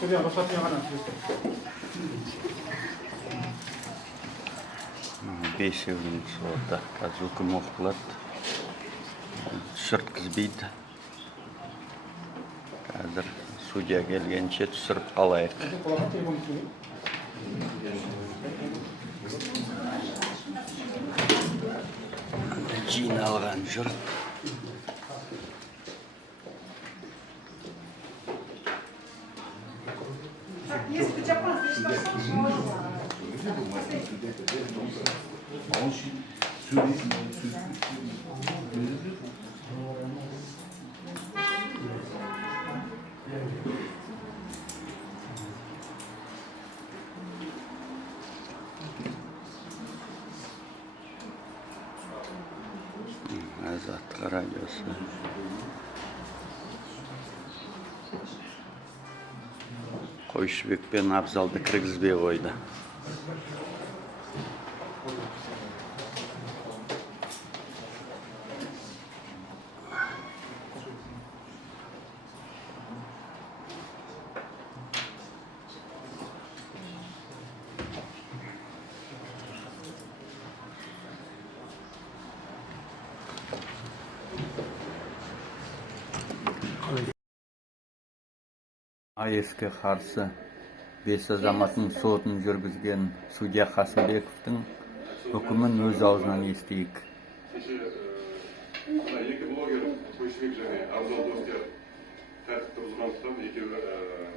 그냥 러시아티아 하나 주세요. Бесеудің сода азуқы мұқлат түсірткізбейді. Қазір судья келгенше түсіріп қалайық. Жиналған жұрт. Азаттық радиосы. Қойшыбек пен Абзалды кіргізбей қойды. АЕС-ке қарсы 5 азаматтың сотын жүргізген судья Қасымбековтың үкімін өз аузынан естейік. Екі блогер Қойшыбек және Абзал Достияр тәртіпті бұзғандықтан екеуі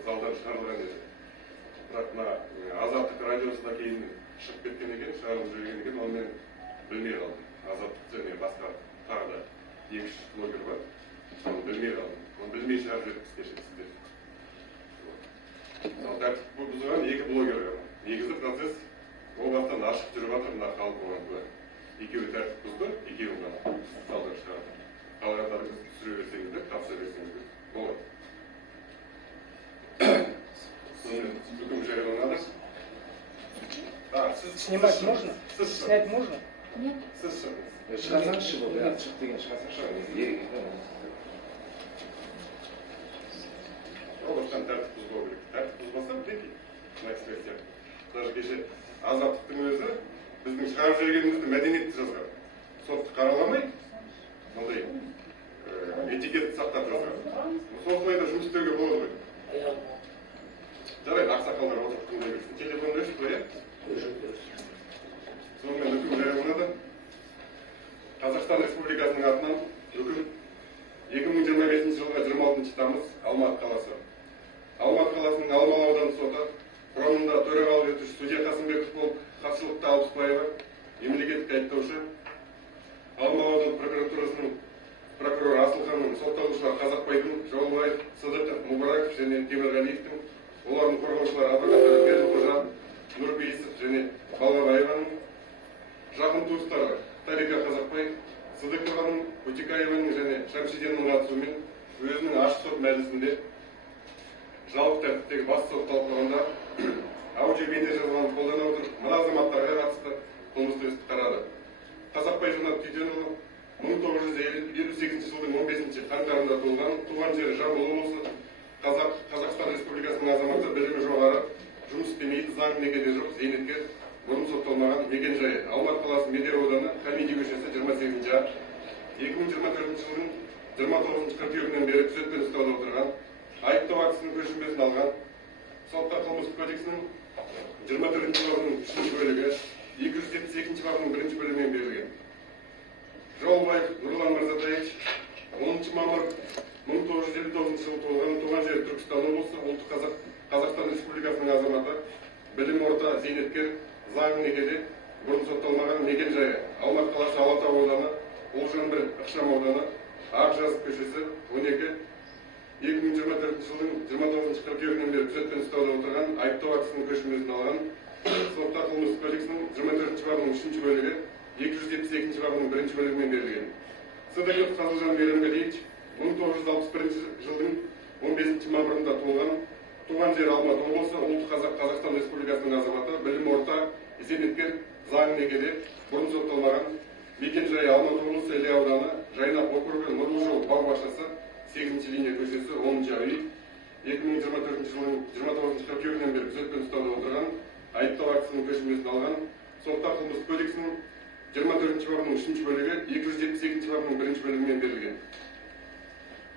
залдан шығарылған еді. Бірақ мына Азаттық радиосы да кейін шығып кеткен екен, шығарылып жүрген екен, оны мен білмей қалдым. Азаттық және басқа тағы да 2-3 блогер бар, оны білмей қалдым. Оны білмей шығарып жүрдік кешегі сіздер. Тәртіп бұзған 2 блогер ғана. Негізі процесс ол бастан ашық жүріп жатыр, мына халық оған куә. Екеуі тәртіп бұзды, екеуі ғана залдан шығарды. Қалғандарыңыз түсіре берсеңіздер, тапсыра берсеңіздер болады. Үкім жарияланады. Снимать можно? Снять можно? Нет. Сіз шығыңыз. Шығасаңызшы бұл, шығып деген шығасаңызшы. Олықтан тәртіп бұзбау керек. Тәртіп бұзбаса мінекей, мына кісілер сияқты. Даже кеше Азаттықтың өзі біздің шығарып жібергенімізді мәдениетті жазған. Сотты қараламай, мындай этикетті сақтап жазған. Сол да жұмыс істеуге болады ғой. Жарайды, ақсақалдар отырып тыңдай берсін. Телефонды өшіп қоя. Сонымен үкім жарияланады. Қазақстан Республикасының атынан үкім 2025 жылғы 26 тамыз Алматы қаласы. Алматы қаласының Алмалы ауданы соты құрамында төрағалық етуші судья Қасымбеков болып, Хақшылықты Алпысбаева, мемлекеттік айыптаушы, Алмалы ауданы прокуратурасының прокуроры Асылханның, сотталушылар Қазақбайдың, Жолбаев, Сыдықов, Мубараков және Темірғалиевтің, олардың қорғаушылар адвокаттары Бердіқожа, Нұрпейісов және Балғабаеваның, жақын туыстары Тарика Қазақбай, Сыдықованың, Утикаеваның және Шамшиденнің қатысуымен өзінің ашық сот мәжілісінде жалпы тәртіптегі бас сот талқылағанда аудио бейне жазбаны қолдана отырып, мына азаматтарға қатысты қылмыстық істі қарады. Қазақбай Жанат Түйтенұлы 1958 жылдың 15 қаңтарында туылған, туған жері Жамбыл облысы, Қазақстан Республикасының азаматы, білімі жоғары, жұмыс істемейді, заң некеде жоқ, зейнеткер, бұрын сотталмаған, мекен жайы Алматы қаласы Медеу ауданы, Хамиди көшесі 28-а, 2024 жылдың 29 қыркүйегінен бері күзетпен ұстауда отырған, айыптау актісінің көшірмесін алған, сотта қылмыстық кодексінің 24 бабының 3-ші бөлігі, 272 бабының 1-ші бөлігімен берілген. Жолбаев Нұрлан Мырзатаевич 10 мамыр 1959 жылы туылған, туған жері Түркістан облысы, Қазақстан Республикасының азаматы, білім орта, зейнеткер, заң некеде, бұрын сотталмаған, мекен жайы Алматы қаласы Алатау ауданы, Олжан 1 ықшам ауданы, Ақжазық көшесі 12, 2024 жылдың 29 қыркүйегінен бері күзетпен ұстауда отырған, айыптау актісінің көшірмесін алған, сотта қылмыстық кодексінің 24 бабының 3-ші бөлігі, 272 бабының 1-ші бөлігімен берілген. Сыдықов Қазылжан Мейрамғалиевич 1961 жылдың 15 мамырында туылған, туған жері Алматы облысы, Қазақстан Республикасының азаматы, білім орта, зейнеткер, заң некеде, бұрын сотталмаған, мекен жайы Алматы облысы, Іле ауданы, Жайнақ округі, Нұрлы жол бау бақшасы, 8-ші линия көшесі, 10-ші үй, 2024 жылдың 29 қыркүйегінен бері күзетпен ұстауда отырған айыптау актісінің көшірмесін алған. Сондықтан қылмыстық кодексінің 24 бабының 3 бөлігі 272 бабының 1 бөлігімен берілген.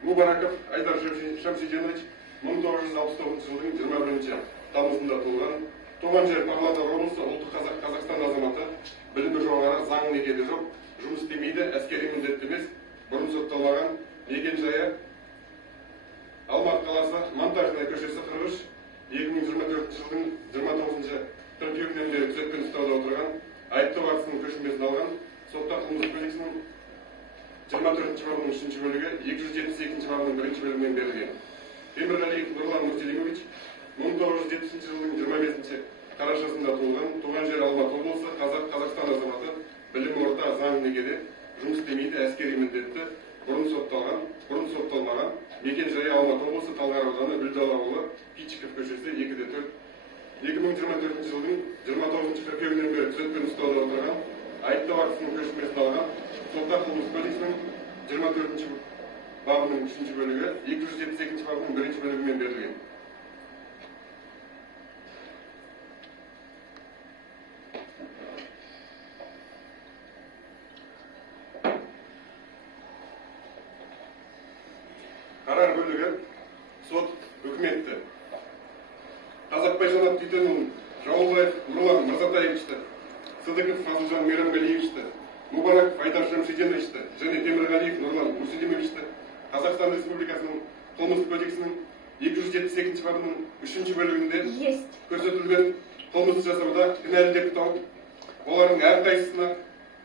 Мубараков Айдар Шамсиденович 1969 жылдың 21 тамызында туылған. Туған жері Павлодар облысы, ұлты Қазақстан азаматы, білімі жоғары, заң некеде жоқ, жұмыс істемейді, әскери міндетті емес, бұрын сотталмаған, мекен жайы Алматы қаласы, Монтажная көшесі 43, 2024 жылдың 29 қыркүйегінен бері күзетпен ұстауда отырған, айыптау актісінің көшірмесін алған. Сотта қылмыстық кодексінің 24 бабының 3 бөлігі 272 бабының 1 бөлігімен берілген. Темірғалиев Нұрлан Мустелимович 1970 жылдың 25 қарашасында туылған, туған жері Алматы облысы, Қазақстан азаматы, білім орта, заң некеде, жұмыс істемейді, әскери міндетті, бұрын сотталмаған, мекен жайы Алматы облысы, Талғар ауданы, Гүлдала ауылы, Пичиков көшесі 2-4. 2024 жылдың 29 қыркүйегінен бері күзетпен ұстауда отырған, айыптау актісінің көшірмесін алған. Сотта қылмыстық кодексінің 24 бабының 3 бөлігі 272 бабының 1 бөлігімен берілген. Қарар бөлігі сот үкіметті Қазақбай Жанат Түйтенұлын, Жауылбаев Нұрлан Мырзатаевичті, Сыдықов Фазылжан Мейрамгалиевичті, Мубараков Айдар Шамсиденовичті және Темірғалиев Нұрлан Мусилимовичті Қазақстан Республикасының қылмыстық кодексінің 272 бабының 3 бөлігінде көрсетілген қылмыс жасауда кінәлі деп тауып, олардың әрқайсысына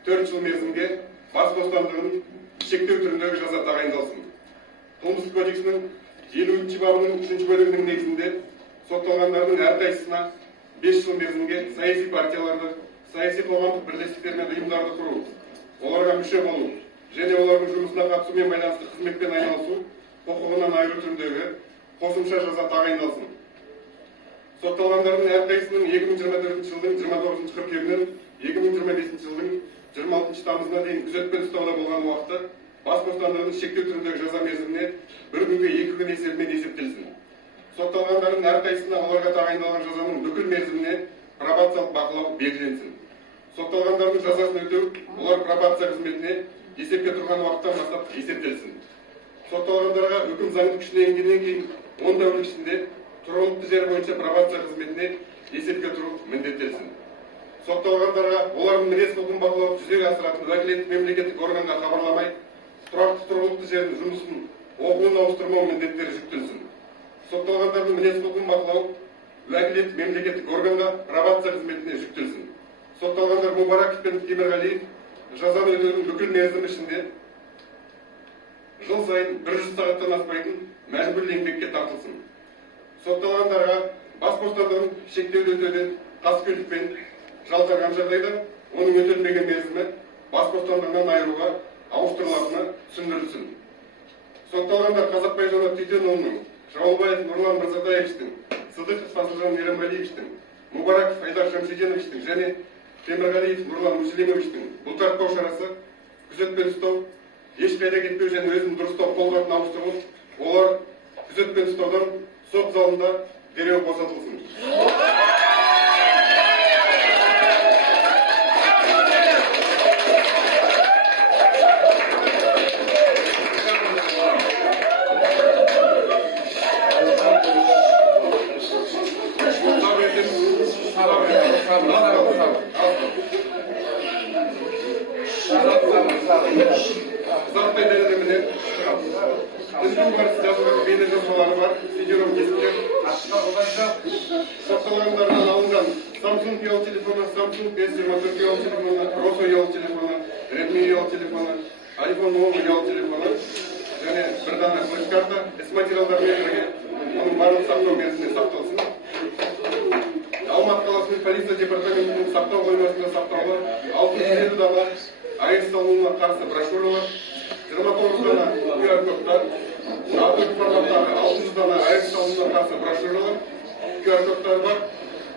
4 жыл мерзімге бас бостандығын шектеу түріндегі жаза тағайындалсын. Қылмыстық кодексінің 50 бабының 3 бөлігінің негізінде сотталғандардың әрқайсысына 5 жыл мерзімге саяси партияларды, саяси қоғамдық бірлестіктер мен ұйымдарды құру, оларға мүше болу және олардың жұмысына қатысумен байланысты қызметпен айналысу құқығынан айыру түріндегі қосымша жаза тағайындалсын. Сотталғандардың әрқайсысының 2024 жылдың 29 қыркүйегінен 2025 жылдың 26 тамызына дейін күзетпен ұстауда болған уақыты бас бостандығын шектеу түріндегі жаза мерзіміне 1 күнге 2 күн есебімен есептелсін. Сотталғандардың әрқайсысына оларға тағайындалған жазаның бүкіл мерзіміне пробациялық бақылау белгіленсін. Сотталғандардың жазасын өтеу олар пробация қызметіне есепке тұрған уақыттан бастап есептелсін. Сотталғандарға үкім заңды күшіне енгеннен кейін 10 тәулік ішінде тұрғылықты жері бойынша пробация қызметіне есепке тұру міндеттелсін. Сотталғандарға олардың мінез құлқын бақылауды жүзеге асыратын уәкілетті мемлекеттік органға хабарламай, тұрақты тұрғылықты жердің жұмысын оқуын ауыстырмау міндеттері жүктелсін. Сотталғандардың мінез құлқын бақылау уәкілетті мемлекеттік органға пробация қызметіне жүктелсін. Сотталғандар Мубараков пен Темірғалиев жазаны өтеудің бүкіл мерзімі ішінде жыл сайын 100 сағаттан аспайтын мәжбүрлі еңбекке тартылсын. Сотталғандарға бас бостандығын шектеуді өтеуден қаскөйлікпен жалтарған жағдайда оның өтелмеген мерзімі бас бостандығынан айыруға ауыстырылатыны түсіндірілсін. Сотталғандар Қазақбай Жанат Түйтенұлының, Жауылбаев Нұрлан Мырзатаевичтің, Сыдықов Фазылжан Мейрамгалиевичтің, Мубараков Айдар Шамсиденовичтің және Темірғалиев Нұрлан Мусилимовичтің бұлтартпау шарасы күзетпен ұстау, ешқайда кетпеу және өзін дұрыстау қолғатын ауыстырылып, олар күзетпен ұстаудан сот залында дереу босатылсын. Заттай дәлелдемеден біздің барысы жазылған бейнежазбалары бар, видеоның кесімдер. Сотталғандардан алынған Samsung ұялы телефоны, Samsung S24 ұялы телефоны, Rosso ұялы телефоны, Redmi ұялы телефоны, iPhone 10 ұялы телефоны және бір дана флеш-карта іс материалдарымен бірге оның барлық сақтау мерзіміне сақталсын. Алматы қаласының полиция департаментінің сақтау қоймасында сақтаулы 607 дана арест салынуына қарсы брошюралар, 29 дана QR-кодтар, A4 форматтағы 600 дана арест салынуына қарсы брошюралар, QR-кодтар бар,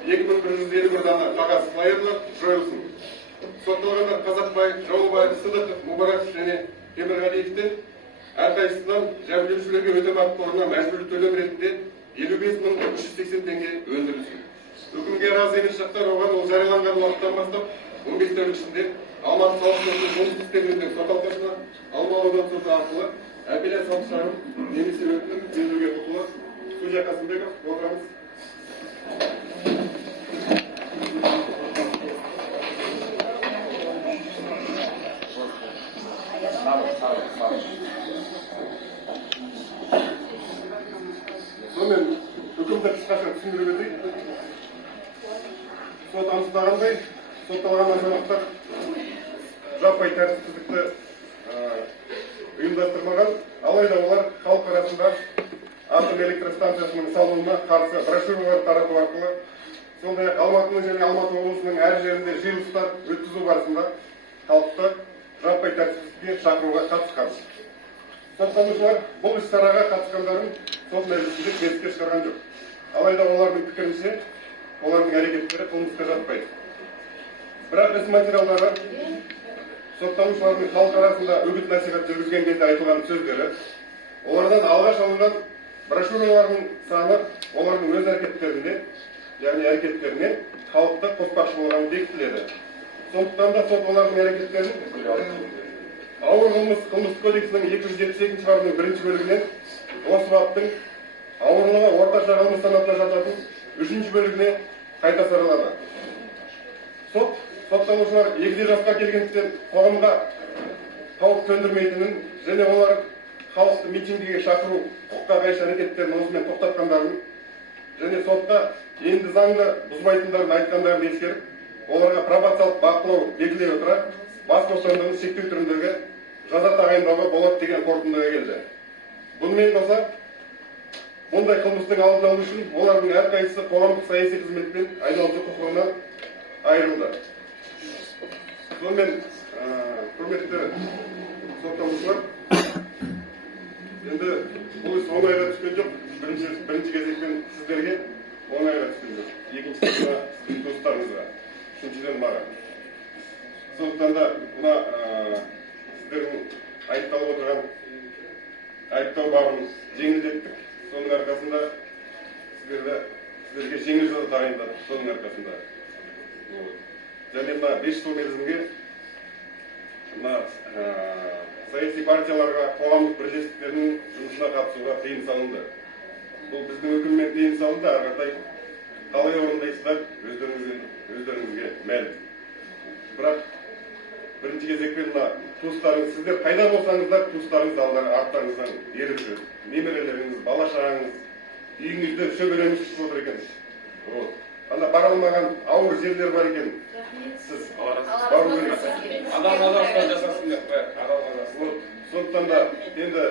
2151 дана қағаз флайерлар жойылсын. Сотталғандар Қазақбай, Жауылбаев, Сыдықов, Мубараков және Темірғалиевтен әрқайсысынан жәбірленушілерге өтемақы қорына мәжбүрлі төлем ретінде 55.380 теңге өндірілсін. Үкімге разы емес жақтар оған ол жарияланған уақыттан бастап 15 тәулік ішінде Алматы қалалық сотының жөнсіз істер жөніндегі сот алқасына Алмалы ауданы соты арқылы апелляциялық шағым немесе өтінім беруге құқылы. Судья Қасымбеков, отырамыз. Сонымен үкімді қысқаша түсіндіріп өтейік. Сот анықтағандай, сотталған азаматтар жаппай тәртіпсіздікті ұйымдастырмаған, алайда олар халық арасында атом электростанциясының салынуына қарсы брошюралар тарату арқылы, сондай-ақ Алматының және Алматы облысының әр жерінде жиылыстар өткізу барысында халықты жаппай тәртіпсіздікке шақыруға қатысқан. Сотталушылар бұл іс-шараға қатысқандарын сот мәжілісінде теріске шығарған жоқ. Алайда олардың пікірінше, олардың әрекеттері қылмысқа жатпайды. Бірақ іс материалдары сотталушылардың халық арасында үгіт-насихат жүргізген кезде айтылған сөздері, олардан алғаш алынған брошюралардың саны олардың өз әрекеттеріне халықты қоспақшы болғаны бекітіледі. Сондықтан да сот олардың әрекеттерін ауыр қылмыстық кодексінің 272 бабының 1 бөлігінен осы баптың ауырлығы орташа қылмыс санатына жататын 3 бөлігіне қайта саралады. Сотталушылар егде жасқа келгендіктен қоғамға қауіп төндірмейтінін және олар халықты митингіге шақыру құқыққа қайшы әрекеттерін осымен тоқтатқандарын және сотта енді заңды бұзбайтындарын айтқандарын ескеріп, оларға пробациялық бақылау белгілей отыра бас бостандығын шектеу түріндегі жаза тағайындауға болады деген қорытындыға келді. Бұнымен қоса, мұндай қылмыстың алдын алу үшін олардың әрқайсысы қоғамдық саяси қызметпен айналысу құқығынан айырылды. Сонымен, құрметті сотталушылар, енді бұл іс оңайға түскен жоқ. Бірінші кезекпен сіздерге оңайға түскен жоқ. Екіншісі сіздің достарыңызға, үшіншіден маған. Сондықтан да мына сіздердің айыпталып отырған айыптау бабын жеңілдеттік. Соның арқасында сіздерге жеңіл жаза тағайындадық. Соның арқасында. Және мына 5 жыл мерзімге саяси партияларға, қоғамдық бірлестіктердің жұмысына қатысуға тыйым салынды. Бұл біздің үкіммен тыйым салынды, ары қалай орындайсыздар өздеріңізге мәлім. Бірақ бірінші кезекпен туыстарыңыз, сіздер қайда болсаңыздар, туыстарыңыз арттарыңыздан еріп жүр. Немерелеріңіз, бала-шағаңыз, үйіңізде шөбереміз түсіп отыр екен. Ана бара алмаған ауыр жерлер бар екен. Сіз бару керексіз. Адам жасасын деп қояды. Сондықтан да енді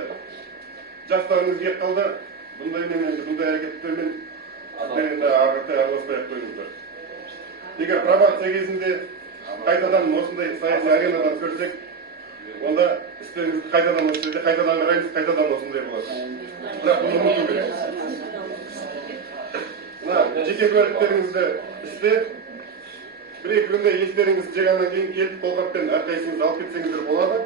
жастарыңыз кеп қалды. Бұндай әрекеттермен сіздер енді ағыртай араласпай-ақ қойыңыздар. Егер пробация кезінде қайтадан осындай саяси аренадан көрсек, онда істеріңізді қайтадан осы жерде қайтадан қараймыз, қайтадан осындай болады. Бірақ бұны ұмыту керек. Жеке куәліктеріңізді істе, бір-екі күнде естеріңіз жиғаннан кейін келіп қолхатпен әрқайсыңыз алып кетсеңіздер болады.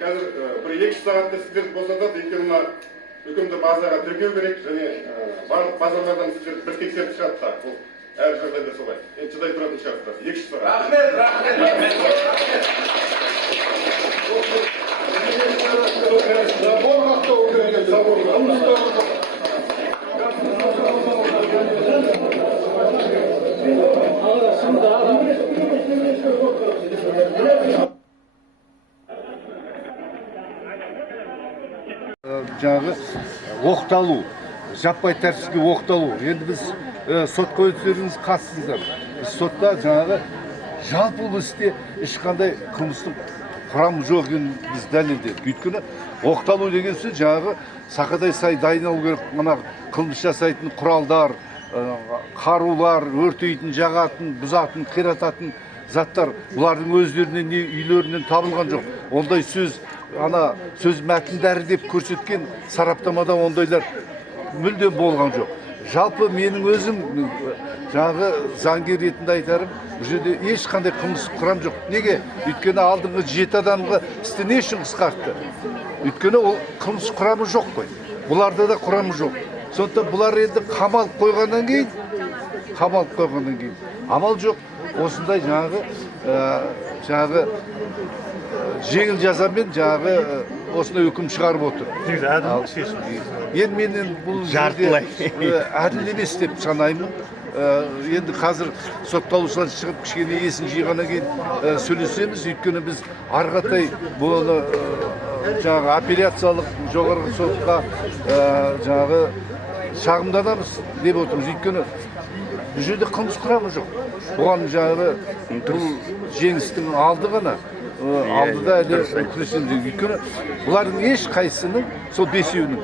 Қазір бір 2 сағатта сіздерді босатады, өйткені үкімді базаға тіркеу керек, және барлық базалардан сіздерді бір тексеріп шығады. Бұл әр жағдайда солай. Енді шыдай тұратын шығарсыздар. 2 сағат. Жаңағы оқталу, жаппай тәртіпсіздікке оқталу. Енді біз сотқа өздеріңіз қатысыңыздар. Біз сотта жаңағы жалпы бұл істе ешқандай қылмыстық құрам жоқ екенін біз дәлелдедік. Өйткені оқталу деген сөз жаңағы сақадай сай дайындалу керек. Мына қылмыс жасайтын құралдар, қарулар, өртейтін, жағатын, бұзатын, қирататын заттар бұлардың өздерінен не үйлерінен табылған жоқ. Ондай сөз сөз мәтіндері деп көрсеткен сараптамада ондайлар мүлдем болған жоқ. жалпы менің өзім жаңағы заңгер ретінде айтарым, бұл жерде ешқандай қылмыстық құрам жоқ. Неге? Өйткені алдыңғы 7 адамға істі не үшін қысқартты? Өйткені ол қылмыстық құрамы жоқ қой. Бұларда да құрамы жоқ. Сондықтан бұлар енді қамалып қойғаннан кейін амал жоқ. Осындай жаңағы жеңіл жазамен осындай үкім шығарып отыр. Енді менен бұл жерде әділ емес деп санаймын. Енді қазір сотталушылар шығып кішкене есін жиғаннан кейін сөйлесеміз. Өйткені біз арғатай бұны апелляциялық жоғарғы сотқа шағымданамыз деп отырмыз. Өйткені бұл жерде қылмыс құрамы жоқ. Бұған бұл жеңістің алды ғана. Алдыда әлі күресеміз. Өйткені бұлардың еш қайсының, сол 5-еуінің,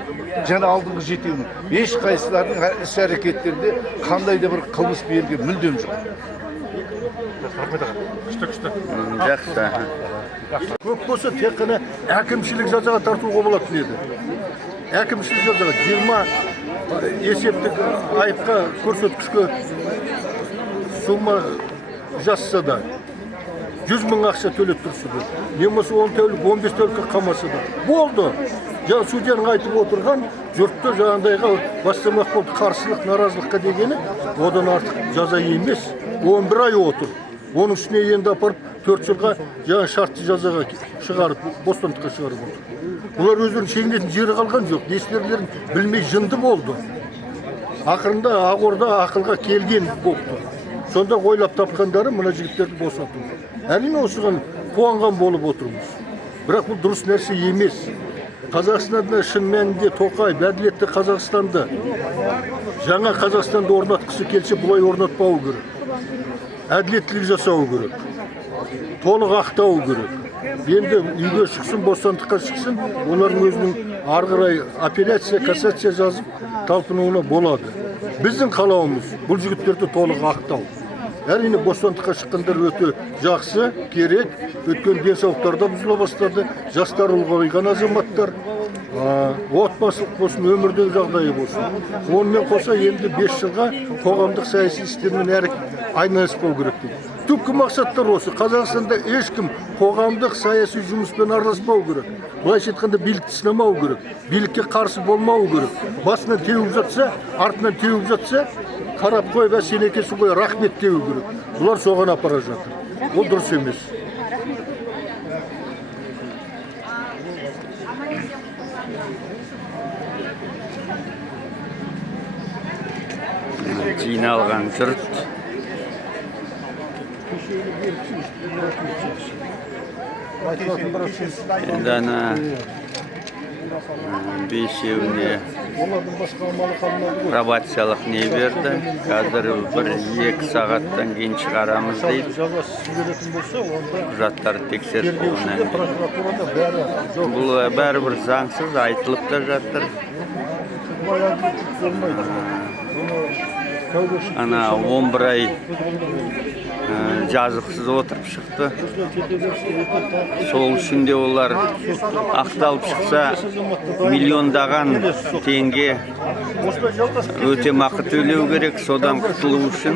және алдыңғы 7-еуінің, еш қайсылардың іс әрекеттерінде қандай да бір қылмыс берген мүлдем жоқ. Жақсы. Көп болса тек қана әкімшілік жазаға тартуға болатын еді. Әкімшілік жазаға 20 есептік айыпқа көрсеткішке сумма жазса да 100 мың ақша төлеп тұрсы да. Немесе 10 тәулік, 15 тәулікке қамаса да. Болды. Жаңа судьяның айтып отырған жұртты жаңағыдайға бастамақ болды қарсылық, наразылыққа дегені одан артық жаза емес. 11 ай отыр. Оның үстіне енді апарып 4 жылға жаңа шартты жазаға шығарып, бостандыққа шығарып отыр. Бұлар өздерінің шегінетін жері қалған жоқ. Несілерлерін білмей жынды болды. Ақырында Ақорда ақылға келген болды. Сонда ойлап тапқандары мына жігіттерді босату. Әрине осыған қуанған болып отырмыз. Бірақ бұл дұрыс нәрсе емес. Қазақстанда шын мәнінде Тоқаев әділетті Қазақстанды, жаңа Қазақстанды орнатқысы келсе бұлай орнатпау керек. Әділеттілік жасау керек. Толық ақтау керек. Енді үйге шықсын, бостандыққа шықсын, олардың өзінің арғырай апелляция, кассация жазып талпынуына болады. Біздің қалауымыз бұл жігіттерді толық ақтау. Әрине бостандыққа шыққандар өте жақсы, керек. Өткен денсаулықтарда бұзыла бастады. Жастар ұлғайған азаматтар, отбасылық болсын, өмірдегі жағдайы болсын. Онымен қоса енді 5 жылға қоғамдық саяси істермен айналыспау керек дейді. Түпкі мақсаттар осы. Қазақстанда ешкім қоғамдық саяси жұмыспен араласпау керек. Былайша айтқанда билікті сынамау керек. Билікке қарсы болмау керек. Басынан теуіп жатса, артынан теуіп жатса, қарап қойып, сен екенсің ғой, рахмет деу керек. Бұлар соған апара жатыр. Ол дұрыс емес. Жиналған жұрт. Енді ана 5-еуіне пробациялық не берді. Қазір 1-2 сағаттан кейін шығарамыз дейді. Құжаттарды тексеріп болғаннан кейін. Бұл бәрібір заңсыз айтылып та жатыр. Ана 11 ай жазықсыз отырып шықты. Сол үшін де олар ақталып шықса миллиондаған теңге өтемақы төлеу керек. Содан құтылу үшін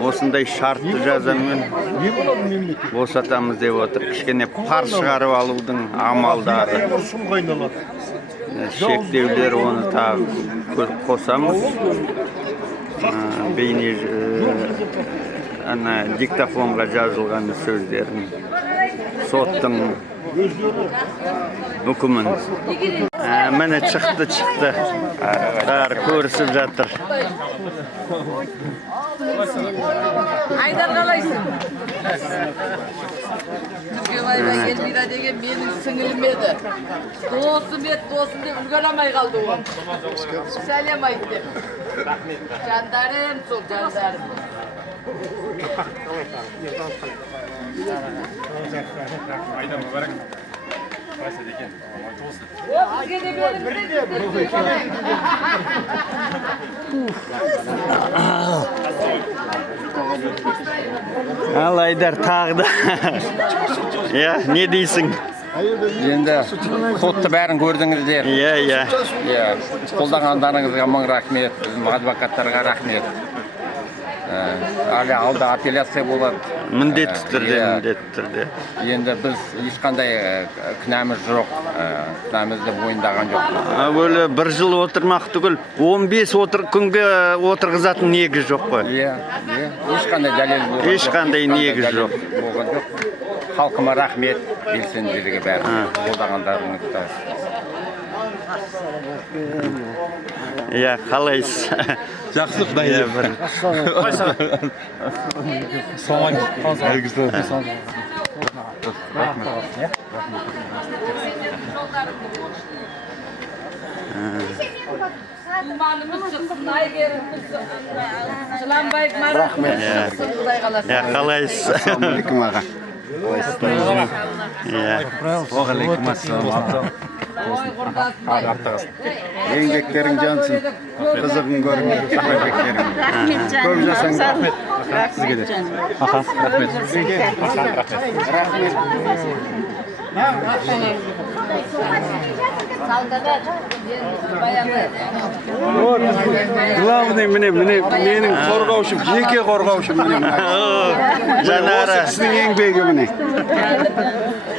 осындай шартты жазамен босатамыз деп отыр. Кішкене пар шығарып алудың амалдары, шектеулер, оны тағы қосамыз. Бейне диктофонға жазылған сөздерін, соттың үкімін. Міне шықты. Бәрі көрісіп жатыр. Айдар қалайсың? Елмира деген менің сіңілім еді. Досым деп үлгерамай қалды ол. Сәлем айт деп. Жандарым, сол жандарым. Айдан мүбәрәк. Қайсы екен? Бізге де беріңіздер. Ал Айдар тағы да. Не дейсің? Енді сотты бәрін көрдіңіздер. Иә. Қолдағандарыңызға мың рахмет, біздің адвокаттарға рахмет. Әлі алда апелляция болады. Міндетті түрде. Енді біз ешқандай кінәміз жоқ, кінәмізді мойындаған жоқ. Өлі бір жыл отырмақ түгіл, 15 күнге отырғызатын негіз жоқ қой. Ешқандай дәлел болған жоқ. Ешқандай негіз жоқ. Халқыма рахмет, белсенділігі бәрі, қолдағандарыңызға. Қалайсыз? Жақсы, құдай деп. Dumanımız çıksın, aygerimiz Жыланбаев Рахмет. Қалайсыз? Ассалаумағалейкум аға. Уағалейкум ассалам. Еңбектерің жансын, қызығын көріңдер, еңбектерің. Көп жасаңдар. Сізге де. Главный менің қорғаушым, жеке қорғаушым Жанары. Сіздің еңбегі міне.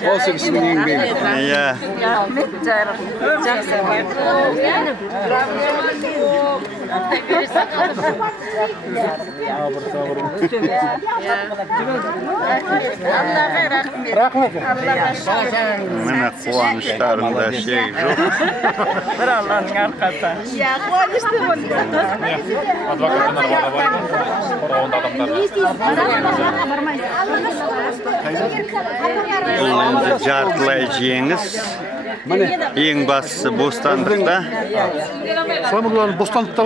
Осы кісінің еңбегі. Рахмет. Міне қуаныштарында шек жоқ. Bir Allah'ın arkası. Ya konuştum onu. Advokatlar bana var. Onda adamlar. Бұл енді жартылай жеңіс. Ең бастысы бостандықта. Самый главный бостандықта.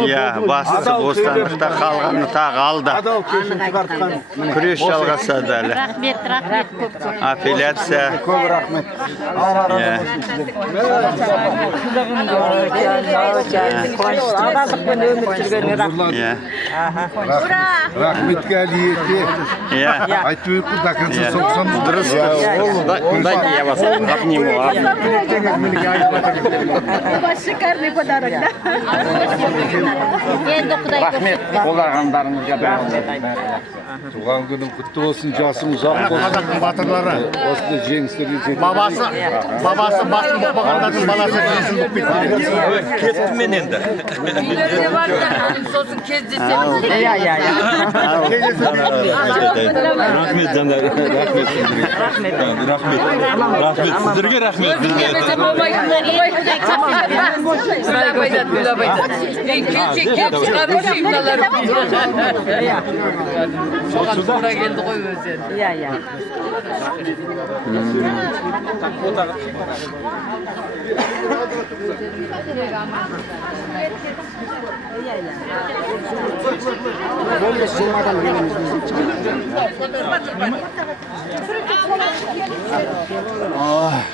Бастысы бостандықта, қалғаны тағы алда. Адал кешін шығартқан. Күрес жалғасады әлі. Рахмет көп. Апелляция. Көп рахмет. Рахметке әлиетте. Айтып өтті, до конца соқсамыз дұрыс. Дайте я вас обниму. Шикарный подарок, да? Рахмет, қолдағандарыңызға Туған күнің құтты болсын, жасың ұзақ болсын. Қазақтың батырлары. Осындай жеңістерге жетеді. Бабасы басын бұқпағандардың баласы жеңісін бұқпайды. Кеттім мен енді. Үйлерде бар да, сосын кездесеміз. Рахмет жандар. Рахмет сіздерге рахмет. Soğan sonra geldi koy özür. Ya.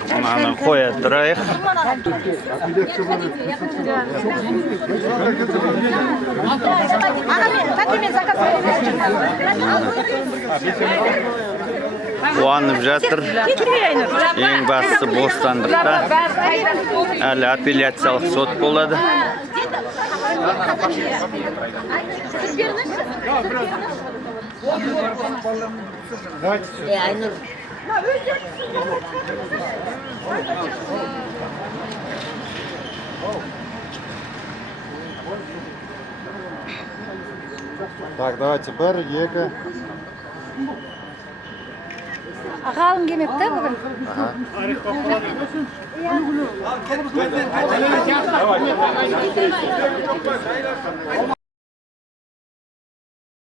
Мынаны қоя тұрайық. Қуанып жатыр. Ең бастысы бостандықта. Әлі апелляциялық сот болады. Так, давайте бір, екі. Ғалым келмеп та бүгін.